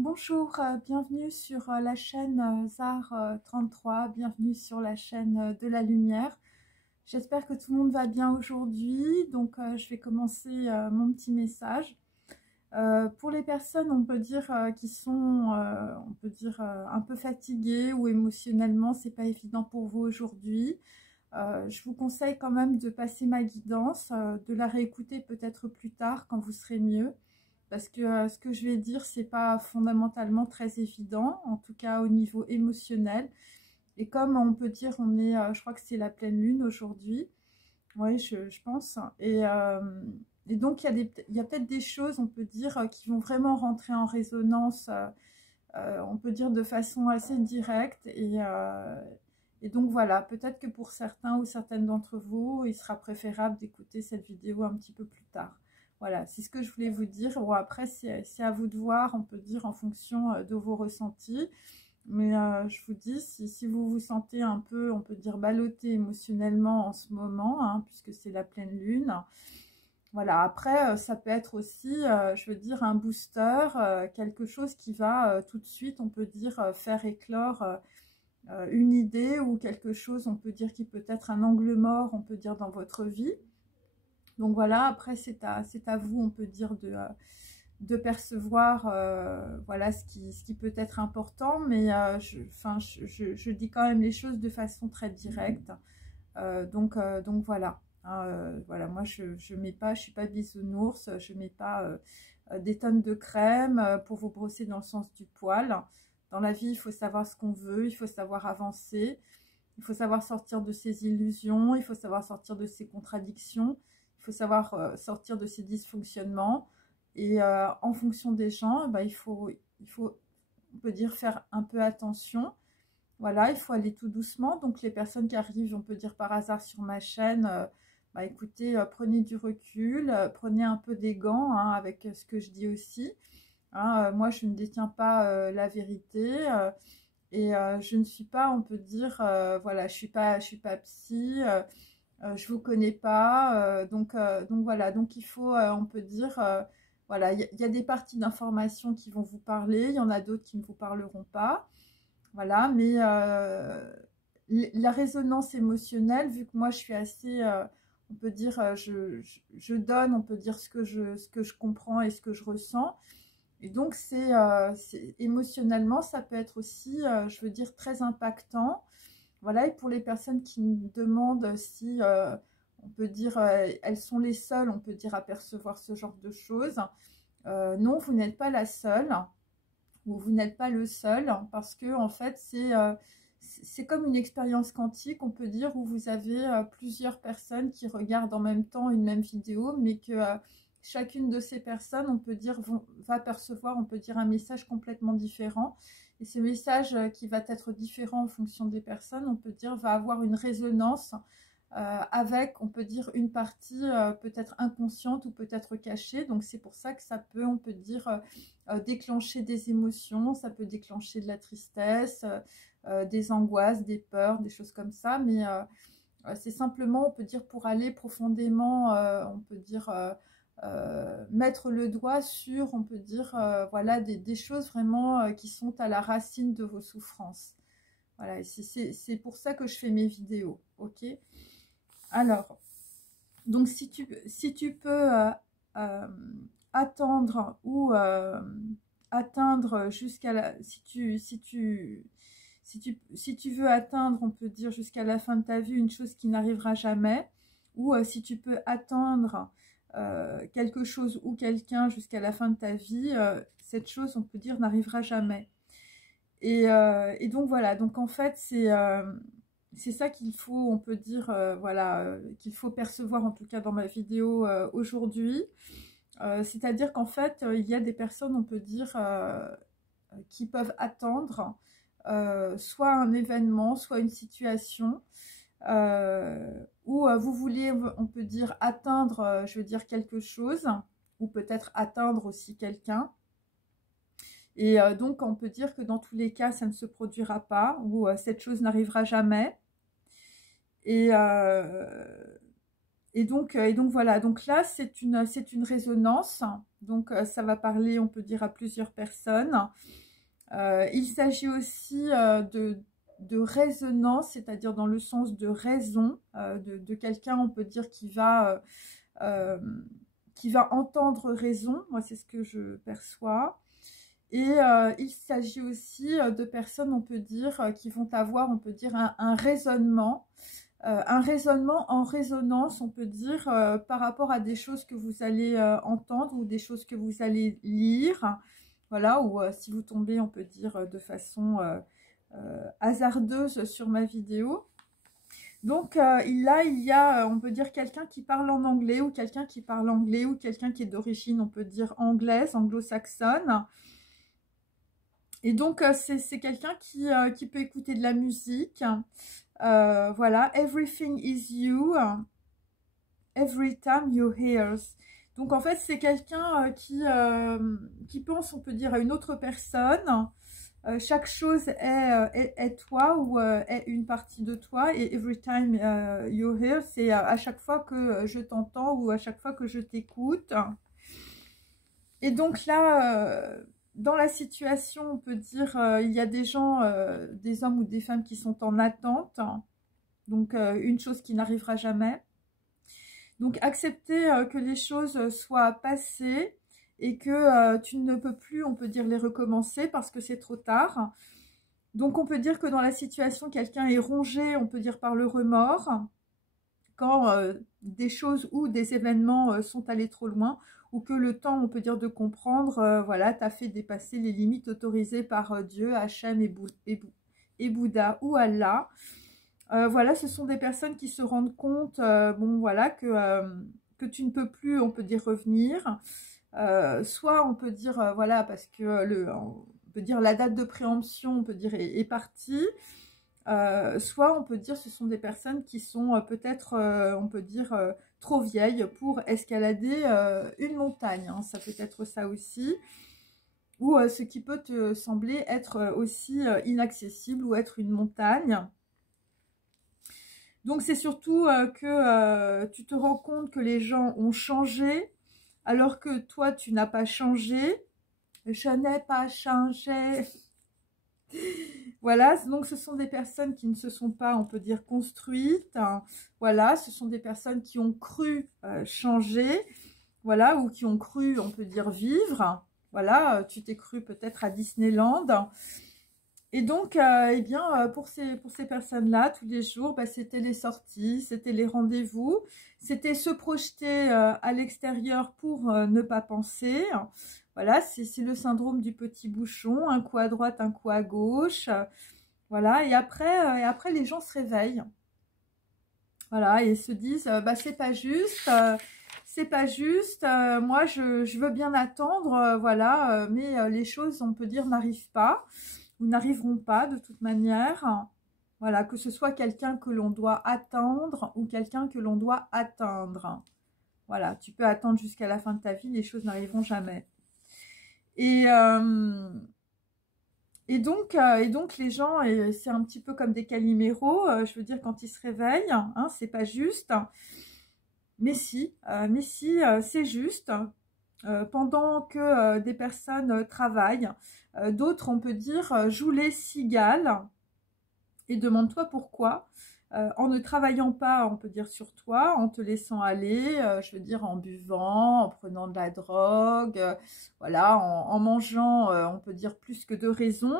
Bonjour, bienvenue sur la chaîne ZAR 33, bienvenue sur la chaîne de la lumière. J'espère que tout le monde va bien aujourd'hui, donc je vais commencer mon petit message. Pour les personnes, on peut dire qui sont, un peu fatiguées ou émotionnellement, c'est pas évident pour vous aujourd'hui. Je vous conseille quand même de passer ma guidance, de la réécouter peut-être plus tard quand vous serez mieux. Parce que ce que je vais dire, c'est pas fondamentalement très évident, en tout cas au niveau émotionnel. Et comme on peut dire, on est, je crois que c'est la pleine lune aujourd'hui, oui, je pense. Et donc, il y a peut-être des choses, on peut dire, qui vont vraiment rentrer en résonance, on peut dire de façon assez directe. Et donc voilà, peut-être que pour certains ou certaines d'entre vous, il sera préférable d'écouter cette vidéo un petit peu plus tard. Voilà, c'est ce que je voulais vous dire. Bon, après, c'est à vous de voir, on peut dire en fonction de vos ressentis. Mais je vous dis, si vous vous sentez un peu, on peut dire, ballotté émotionnellement en ce moment, hein, puisque c'est la pleine lune, voilà, après, ça peut être aussi, je veux dire, un booster, quelque chose qui va tout de suite, on peut dire, faire éclore une idée ou quelque chose, on peut dire, qui peut être un angle mort, on peut dire, dans votre vie. Donc voilà, après, c'est à vous, on peut dire, de percevoir voilà, ce qui peut être important, mais je dis quand même les choses de façon très directe. Donc voilà. Voilà, moi je mets pas, je suis pas bisounours, je mets pas des tonnes de crème pour vous brosser dans le sens du poil. Dans la vie, il faut savoir ce qu'on veut, il faut savoir avancer, il faut savoir sortir de ses illusions, il faut savoir sortir de ses contradictions, il faut savoir sortir de ses dysfonctionnements. Et en fonction des gens, bah, il faut, on peut dire, faire un peu attention. Voilà, il faut aller tout doucement. Donc, les personnes qui arrivent, on peut dire par hasard sur ma chaîne, bah, écoutez, prenez du recul, prenez un peu des gants hein, avec ce que je dis aussi. Hein, moi, je ne détiens pas la vérité et je ne suis pas, on peut dire, voilà, je suis pas psy, je vous connais pas, donc voilà. Donc, il faut, on peut dire, voilà, il y a des parties d'informations qui vont vous parler, il y en a d'autres qui ne vous parleront pas. Voilà, mais la résonance émotionnelle, vu que moi je suis assez, on peut dire, je donne, on peut dire ce que je comprends et ce que je ressens. Et donc émotionnellement, ça peut être aussi, je veux dire, très impactant. Voilà, et pour les personnes qui me demandent si, on peut dire, elles sont les seules, on peut dire, à percevoir ce genre de choses. Non, vous n'êtes pas la seule. Vous n'êtes pas le seul, parce que en fait c'est comme une expérience quantique, on peut dire, où vous avez plusieurs personnes qui regardent en même temps une même vidéo, mais que chacune de ces personnes, on peut dire, va percevoir, on peut dire, un message complètement différent. Et ce message qui va être différent en fonction des personnes, on peut dire, va avoir une résonance avec, on peut dire, une partie peut-être inconsciente ou peut-être cachée. Donc c'est pour ça que ça peut, on peut dire, déclencher des émotions, ça peut déclencher de la tristesse, des angoisses, des peurs, des choses comme ça. Mais c'est simplement, on peut dire, pour aller profondément, on peut dire, mettre le doigt sur, on peut dire, voilà, des choses vraiment qui sont à la racine de vos souffrances. Voilà, c'est pour ça que je fais mes vidéos, ok? Alors, donc si tu peux attendre ou atteindre jusqu'à la... Si tu veux atteindre, on peut dire, jusqu'à la fin de ta vie, une chose qui n'arrivera jamais, ou si tu peux attendre quelque chose ou quelqu'un jusqu'à la fin de ta vie, cette chose, on peut dire, n'arrivera jamais. Et donc voilà, donc en fait, c'est ça qu'il faut, on peut dire, voilà, qu'il faut percevoir, en tout cas dans ma vidéo aujourd'hui. C'est-à-dire qu'en fait, il y a des personnes, on peut dire, qui peuvent attendre soit un événement, soit une situation, où vous voulez, on peut dire, atteindre, je veux dire, quelque chose, ou peut-être atteindre aussi quelqu'un. Et donc, on peut dire que dans tous les cas, ça ne se produira pas, ou cette chose n'arrivera jamais. Et Et donc voilà, donc là c'est une résonance, donc ça va parler, on peut dire, à plusieurs personnes. Il s'agit aussi de résonance, c'est-à-dire dans le sens de raison, de quelqu'un, on peut dire, qui va entendre raison. Moi, c'est ce que je perçois. Et il s'agit aussi de personnes, on peut dire, qui vont avoir, on peut dire, un raisonnement en résonance, on peut dire, par rapport à des choses que vous allez entendre ou des choses que vous allez lire. Voilà, ou si vous tombez, on peut dire, de façon hasardeuse sur ma vidéo. Donc là, il y a, on peut dire, quelqu'un qui parle en anglais ou quelqu'un qui parle anglais ou quelqu'un qui est d'origine, on peut dire, anglaise, anglo-saxonne. Et donc, c'est quelqu'un qui peut écouter de la musique. Voilà, everything is you, every time you hear. Donc, en fait, c'est quelqu'un qui pense, on peut dire, à une autre personne. Chaque chose est toi ou est une partie de toi. Et every time you hear, c'est à chaque fois que je t'entends ou à chaque fois que je t'écoute. Et donc là, dans la situation, on peut dire, il y a des gens, des hommes ou des femmes qui sont en attente. Donc, une chose qui n'arrivera jamais. Donc, accepter que les choses soient passées et que tu ne peux plus, on peut dire, les recommencer parce que c'est trop tard. Donc, on peut dire que dans la situation, quelqu'un est rongé, on peut dire, par le remords, quand des choses ou des événements sont allés trop loin, ou que le temps, on peut dire, de comprendre, voilà, t'a fait dépasser les limites autorisées par Dieu, Hachem et Bouddha ou Allah. Voilà, ce sont des personnes qui se rendent compte, bon, voilà, que tu ne peux plus, on peut dire, revenir. Soit on peut dire, voilà, parce que on peut dire la date de préemption, on peut dire, est partie. Soit on peut dire ce sont des personnes qui sont peut-être, on peut dire, trop vieilles pour escalader une montagne. Hein. Ça peut être ça aussi. Ou ce qui peut te sembler être aussi inaccessible ou être une montagne. Donc c'est surtout que tu te rends compte que les gens ont changé alors que toi tu n'as pas changé. Je n'ai pas changé. Voilà, donc ce sont des personnes qui ne se sont pas, on peut dire, construites. Hein. Voilà, ce sont des personnes qui ont cru changer. Voilà, ou qui ont cru, on peut dire, vivre. Voilà, tu t'es cru peut-être à Disneyland. Et donc, eh bien, pour ces personnes-là, tous les jours, bah, c'était les sorties, c'était les rendez-vous, c'était se projeter à l'extérieur pour ne pas penser. Voilà, c'est le syndrome du petit bouchon, un coup à droite, un coup à gauche. Voilà, et après, les gens se réveillent. Voilà, et se disent, bah, c'est pas juste, moi, je veux bien attendre, voilà, mais les choses, on peut dire, n'arrivent pas. Ou n'arriveront pas de toute manière. Voilà, que ce soit quelqu'un que l'on doit attendre ou quelqu'un que l'on doit atteindre. Voilà, tu peux attendre jusqu'à la fin de ta vie, les choses n'arriveront jamais. Et donc les gens, c'est un petit peu comme des caliméros, je veux dire, quand ils se réveillent, hein, c'est pas juste. Mais si, c'est juste. Pendant que des personnes travaillent, d'autres, on peut dire, jouent les cigales. Et demande-toi pourquoi. En ne travaillant pas, on peut dire, sur toi, en te laissant aller, je veux dire, en buvant, en prenant de la drogue, voilà, en mangeant, on peut dire, plus que de raison.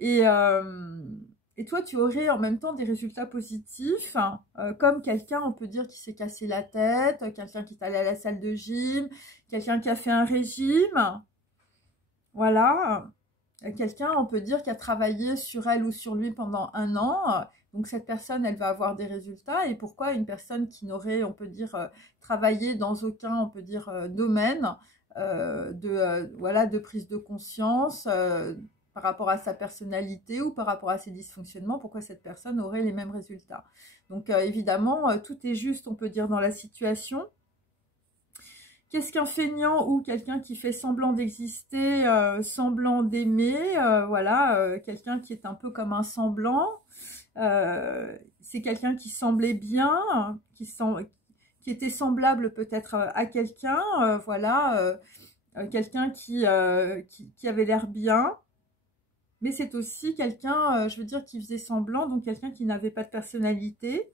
Et toi, tu aurais en même temps des résultats positifs, hein, comme quelqu'un, on peut dire, qui s'est cassé la tête, quelqu'un qui est allé à la salle de gym, quelqu'un qui a fait un régime, voilà, quelqu'un, on peut dire, qui a travaillé sur elle ou sur lui pendant 1 an, donc cette personne, elle va avoir des résultats. Et pourquoi une personne qui n'aurait, on peut dire, travaillé dans aucun, on peut dire, domaine voilà, de prise de conscience par rapport à sa personnalité ou par rapport à ses dysfonctionnements, pourquoi cette personne aurait les mêmes résultats. Donc évidemment, tout est juste, on peut dire, dans la situation. Qu'est-ce qu'un feignant ou quelqu'un qui fait semblant d'exister, semblant d'aimer, voilà, quelqu'un qui est un peu comme un semblant, c'est quelqu'un qui semblait bien, qui qui était semblable peut-être à quelqu'un, voilà, quelqu'un qui avait l'air bien. Mais c'est aussi quelqu'un, je veux dire, qui faisait semblant, donc quelqu'un qui n'avait pas de personnalité.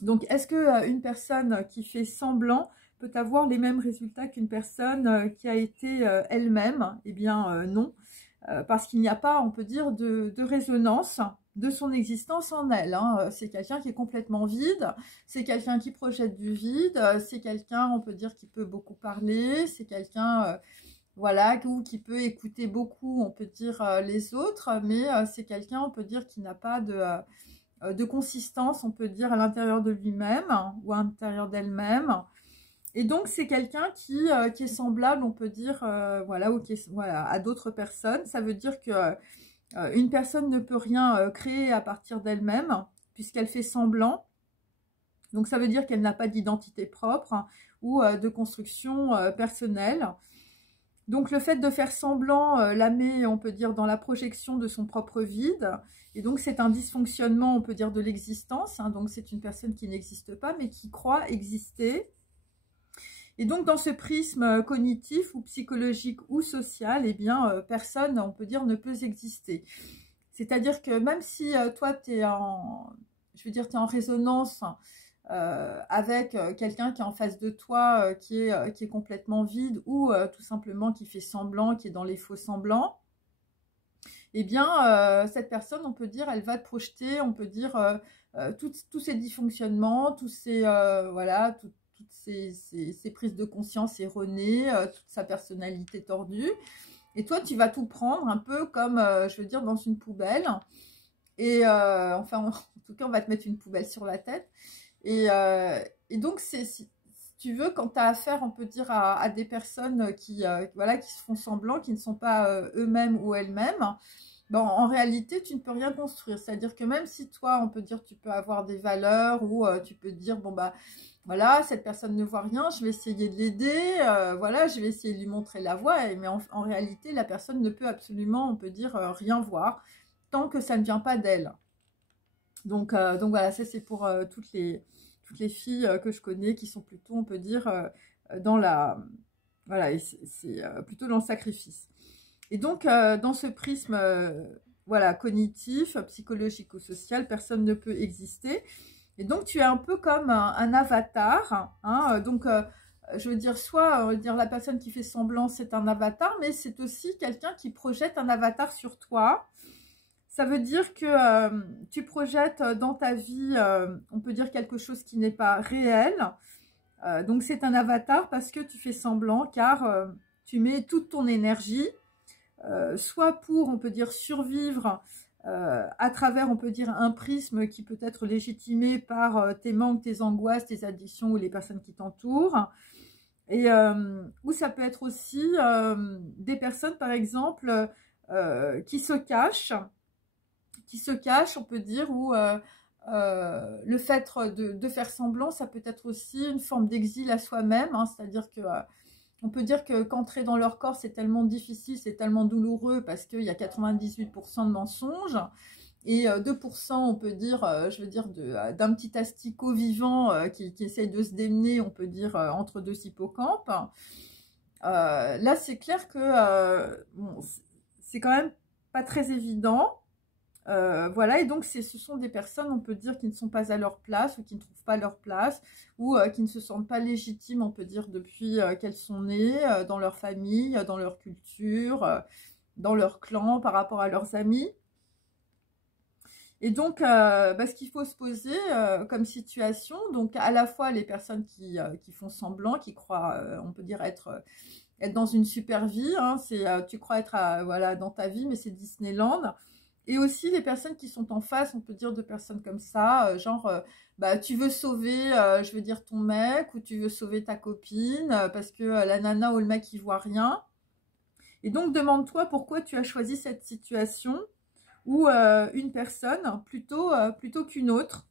Donc, est-ce que une personne qui fait semblant peut avoir les mêmes résultats qu'une personne qui a été elle-même? Eh bien, non. Parce qu'il n'y a pas, on peut dire, de résonance de son existence en elle. Hein. C'est quelqu'un qui est complètement vide, c'est quelqu'un qui projette du vide, c'est quelqu'un, on peut dire, qui peut beaucoup parler, c'est quelqu'un, voilà, ou qui peut écouter beaucoup, on peut dire, les autres, mais c'est quelqu'un, on peut dire, qui n'a pas de consistance, on peut dire, à l'intérieur de lui-même ou à l'intérieur d'elle-même. Et donc, c'est quelqu'un qui est semblable, on peut dire, voilà, ou qui est, voilà, à d'autres personnes. Ça veut dire que une personne ne peut rien créer à partir d'elle-même, puisqu'elle fait semblant. Donc, ça veut dire qu'elle n'a pas d'identité propre ou de construction personnelle. Donc, le fait de faire semblant la met, on peut dire, dans la projection de son propre vide. Et donc, c'est un dysfonctionnement, on peut dire, de l'existence. Hein. Donc, c'est une personne qui n'existe pas, mais qui croit exister. Et donc, dans ce prisme cognitif ou psychologique ou social, eh bien, personne, on peut dire, ne peut exister. C'est-à-dire que même si toi, tu es en, je veux dire, tu es en résonance avec quelqu'un qui est en face de toi, qui est complètement vide ou tout simplement qui fait semblant, qui est dans les faux semblants, eh bien, cette personne, on peut dire, elle va te projeter, on peut dire, tous ces dysfonctionnements, tous ces, voilà, toutes ces prises de conscience erronées, toute sa personnalité tordue. Et toi, tu vas tout prendre un peu comme, je veux dire, dans une poubelle. Et enfin, en tout cas, on va te mettre une poubelle sur la tête. Et donc, si tu veux, quand tu as affaire, on peut dire, à des personnes voilà, qui se font semblant, qui ne sont pas eux-mêmes ou elles-mêmes, bon, en réalité, tu ne peux rien construire. C'est-à-dire que même si toi, on peut dire, tu peux avoir des valeurs ou tu peux te dire, bon, bah, voilà, cette personne ne voit rien, je vais essayer de l'aider, voilà, je vais essayer de lui montrer la voie, mais en réalité, la personne ne peut absolument, on peut dire, rien voir, tant que ça ne vient pas d'elle. Donc voilà, ça c'est pour toutes les filles que je connais qui sont plutôt, on peut dire, dans la... Voilà, c'est plutôt dans le sacrifice. Et donc, dans ce prisme voilà, cognitif, psychologique ou social, personne ne peut exister. Et donc, tu es un peu comme un avatar. Hein, donc, je veux dire, soit on va dire, la personne qui fait semblant, c'est un avatar, mais c'est aussi quelqu'un qui projette un avatar sur toi. Ça veut dire que tu projettes dans ta vie, on peut dire quelque chose qui n'est pas réel. Donc, c'est un avatar parce que tu fais semblant, car tu mets toute ton énergie, soit pour, on peut dire, survivre à travers, on peut dire, un prisme qui peut être légitimé par tes manques, tes angoisses, tes addictions ou les personnes qui t'entourent. Et ou ça peut être aussi des personnes, par exemple, qui se cachent, on peut dire, ou le fait de faire semblant, ça peut être aussi une forme d'exil à soi-même, hein, c'est-à-dire que on peut dire que qu'entrer dans leur corps, c'est tellement difficile, c'est tellement douloureux parce qu'il y a 98% de mensonges et 2%, on peut dire, je veux dire, d'un petit asticot vivant qui essaye de se démener, on peut dire, entre deux hippocampes. Là, c'est clair que bon, c'est quand même pas très évident. Voilà, et donc ce sont des personnes, on peut dire, qui ne sont pas à leur place ou qui ne trouvent pas leur place ou qui ne se sentent pas légitimes, on peut dire, depuis qu'elles sont nées, dans leur famille, dans leur culture, dans leur clan, par rapport à leurs amis. Et donc, ce qu'il faut se poser comme situation, donc à la fois les personnes qui font semblant, qui croient, on peut dire, être dans une super vie, hein, tu crois être voilà, dans ta vie, mais c'est Disneyland. Et aussi les personnes qui sont en face, on peut dire, de personnes comme ça, genre, tu veux sauver, je veux dire, ton mec, ou tu veux sauver ta copine, parce que la nana ou le mec, il voit rien. Et donc, demande-toi pourquoi tu as choisi cette situation, ou une personne, plutôt qu'une autre.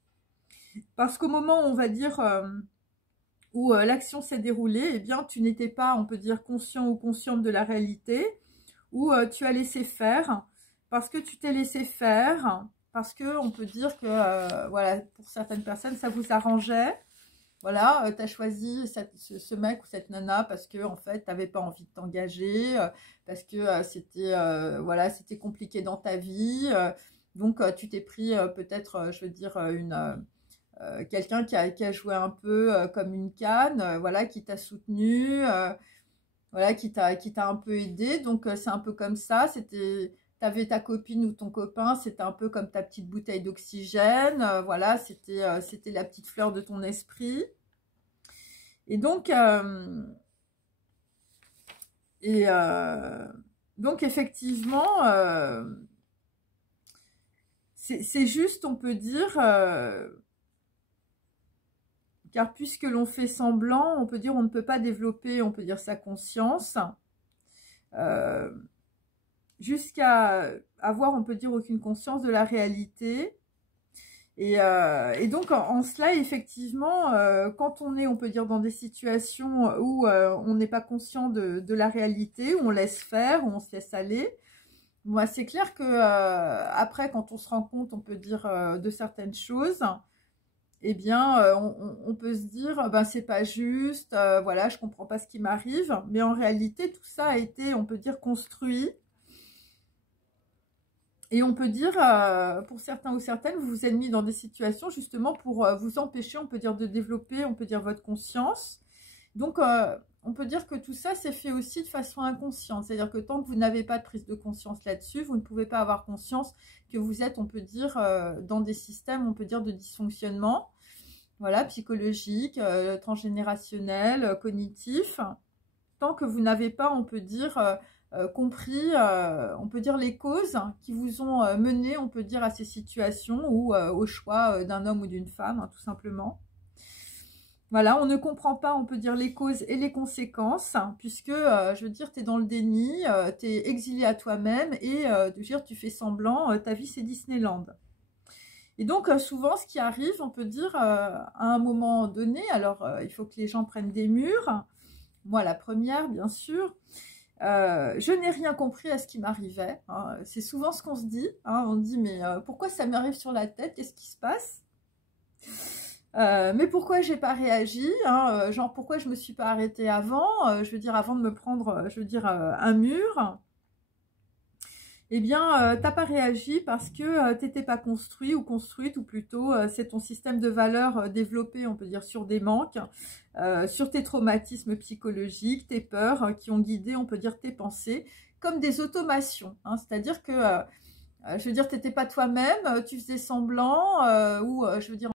Parce qu'au moment, on va dire, où l'action s'est déroulée, eh bien, tu n'étais pas, on peut dire, conscient ou consciente de la réalité, ou tu as laissé faire, parce que tu t'es laissé faire, parce que on peut dire que, voilà, pour certaines personnes, ça vous arrangeait. voilà, tu as choisi ce mec ou cette nana parce que en fait, tu n'avais pas envie de t'engager, parce que c'était voilà, c'était compliqué dans ta vie. Donc, tu t'es pris peut-être, je veux dire, quelqu'un qui a joué un peu comme une canne, voilà, qui t'a soutenu, voilà, qui t'a un peu aidé. Donc, c'est un peu comme ça. T'avais ta copine ou ton copain, c'était un peu comme ta petite bouteille d'oxygène. Voilà, c'était la petite fleur de ton esprit. Et donc, et, euh, donc effectivement, c'est juste, on peut dire, car puisque l'on fait semblant, on peut dire on ne peut pas développer, on peut dire sa conscience, euh, jusqu'à avoir, on peut dire, aucune conscience de la réalité. Et donc, en cela, effectivement, quand on est, on peut dire, dans des situations où on n'est pas conscient de la réalité, où on laisse faire, où on se laisse aller, moi, c'est clair que après, quand on se rend compte, on peut dire, de certaines choses, eh bien, on peut se dire, ben, c'est pas juste, voilà, je comprends pas ce qui m'arrive, mais en réalité, tout ça a été, on peut dire, construit. Et on peut dire, pour certains ou certaines, vous vous êtes mis dans des situations justement pour vous empêcher, on peut dire, de développer, on peut dire, votre conscience. Donc, on peut dire que tout ça, c'est fait aussi de façon inconsciente. C'est-à-dire que tant que vous n'avez pas de prise de conscience là-dessus, vous ne pouvez pas avoir conscience que vous êtes, on peut dire, dans des systèmes, on peut dire, de dysfonctionnement, voilà, psychologique, transgénérationnel, cognitif. Tant que vous n'avez pas, on peut dire, compris, on peut dire les causes qui vous ont mené, on peut dire, à ces situations ou au choix d'un homme ou d'une femme, hein, tout simplement. Voilà, on ne comprend pas, on peut dire, les causes et les conséquences, puisque, je veux dire, tu es dans le déni, tu es exilé à toi-même et, je veux dire, tu fais semblant, ta vie c'est Disneyland. Et donc, souvent, ce qui arrive, on peut dire, à un moment donné, alors, il faut que les gens prennent des murs. Moi, la première, bien sûr. Je n'ai rien compris à ce qui m'arrivait. Hein. C'est souvent ce qu'on se dit. Hein. On dit, mais pourquoi ça m'arrive sur la tête? Qu'est-ce qui se passe? Mais pourquoi j'ai pas réagi? Hein, genre, pourquoi je me suis pas arrêtée avant? Je veux dire, avant de me prendre, je veux dire, un mur. Eh bien, t'as pas réagi parce que t'étais pas construit ou construite, ou plutôt c'est ton système de valeurs développé, on peut dire, sur des manques, sur tes traumatismes psychologiques, tes peurs qui ont guidé, on peut dire, tes pensées, comme des automations. Hein, c'est-à-dire que, je veux dire, t'étais pas toi-même, tu faisais semblant, ou je veux dire,